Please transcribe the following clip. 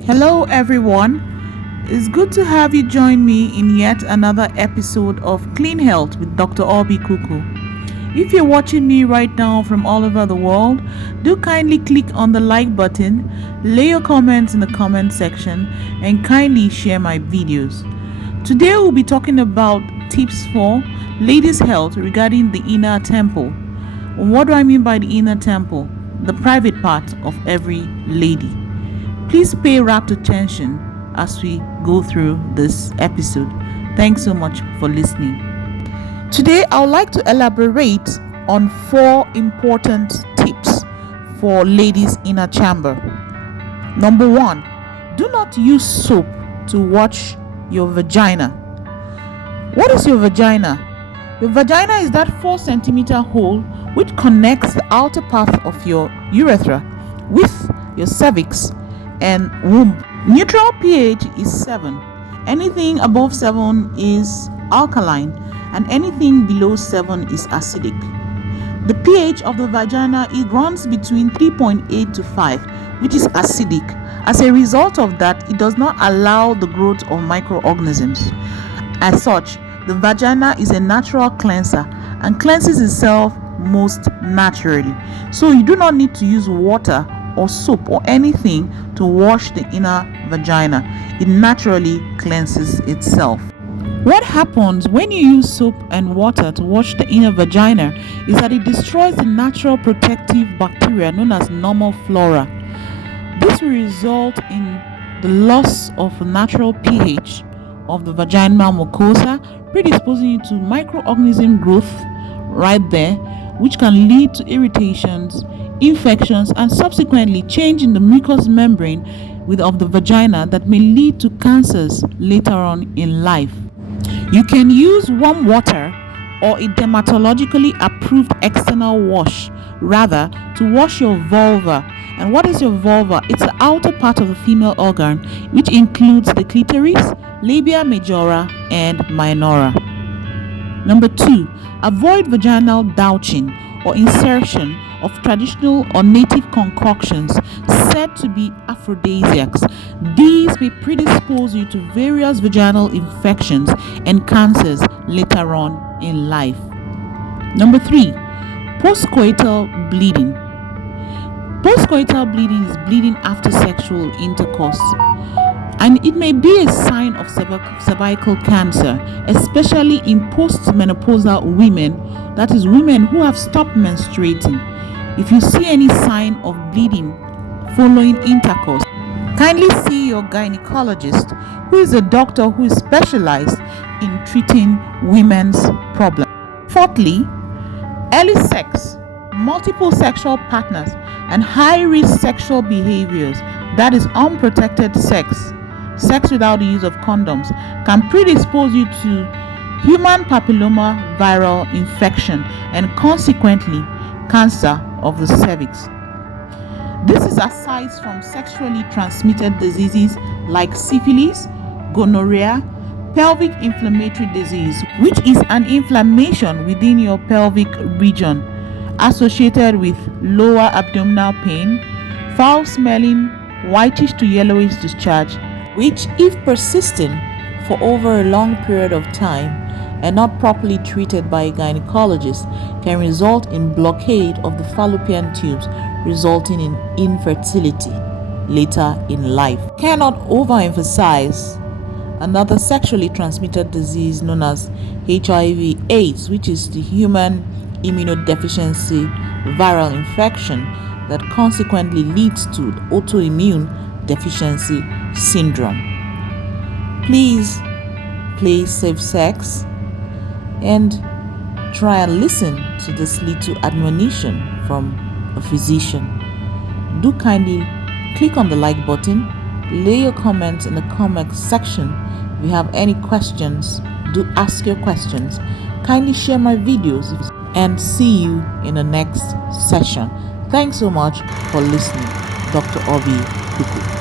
Hello, everyone. It's good to have you join me in yet another episode of Clean Health with Dr. Obi Kuku. If you're watching me right now from all over the world, do kindly click on the like button, lay your comments in the comment section, and kindly share my videos. Today, we'll be talking about tips for ladies' health regarding the inner temple. What do I mean by the inner temple? The private part of every lady. Please pay rapt attention as we go through this episode. Thanks so much for listening. Today, I would like to elaborate on 4 important tips for ladies' inner chamber. Number 1, do not use soap to wash your vagina. What is your vagina? Your vagina is that 4 centimeter hole which connects the outer part of your urethra with your cervix and womb. Neutral pH is 7. Anything above 7 is alkaline and anything below 7 is acidic. The pH of the vagina, it runs between 3.8 to 5, which is acidic. As a result of that, it does not allow the growth of microorganisms. As such, the vagina is a natural cleanser and cleanses itself most naturally. So you do not need to use water or soap or anything to wash the inner vagina. It naturally cleanses itself. What happens when you use soap and water to wash the inner vagina is that it destroys the natural protective bacteria known as normal flora. This will result in the loss of natural pH of the vaginal mucosa, predisposing you to microorganism growth right there, which can lead to irritations, infections, and subsequently change in the mucous membrane of the vagina that may lead to cancers later on in life. You can use warm water or a dermatologically approved external wash rather to wash your vulva. And what is your vulva? It's the outer part of the female organ, which includes the clitoris, labia majora, and minora. Number 2, avoid vaginal douching or insertion of traditional or native concoctions said to be aphrodisiacs. These may predispose you to various vaginal infections and cancers later on in life. Number 3, postcoital bleeding. Postcoital bleeding is bleeding after sexual intercourse, and it may be a sign of cervical cancer, especially in postmenopausal women, that is, women who have stopped menstruating. If you see any sign of bleeding following intercourse, kindly see your gynecologist, who is a doctor who is specialized in treating women's problems. Fourthly, early sex, multiple sexual partners, and high-risk sexual behaviors, that is unprotected sex without the use of condoms, can predispose you to human papilloma viral infection and consequently cancer of the cervix. This is aside from sexually transmitted diseases like syphilis, gonorrhea, pelvic inflammatory disease, which is an inflammation within your pelvic region associated with lower abdominal pain, foul smelling, whitish to yellowish discharge, which, if persisting for over a long period of time and not properly treated by a gynecologist, can result in blockade of the fallopian tubes, resulting in infertility later in life. Cannot overemphasize another sexually transmitted disease known as HIV/AIDS, which is the human immunodeficiency viral infection that consequently leads to autoimmune deficiency syndrome. Please play safe sex and try and listen to this little admonition from a physician. Do kindly click on the like button, lay your comments in the comment section. If you have any questions, do ask your questions. Kindly share my videos and see you in the next session. Thanks so much for listening. Dr. Obi Kuku.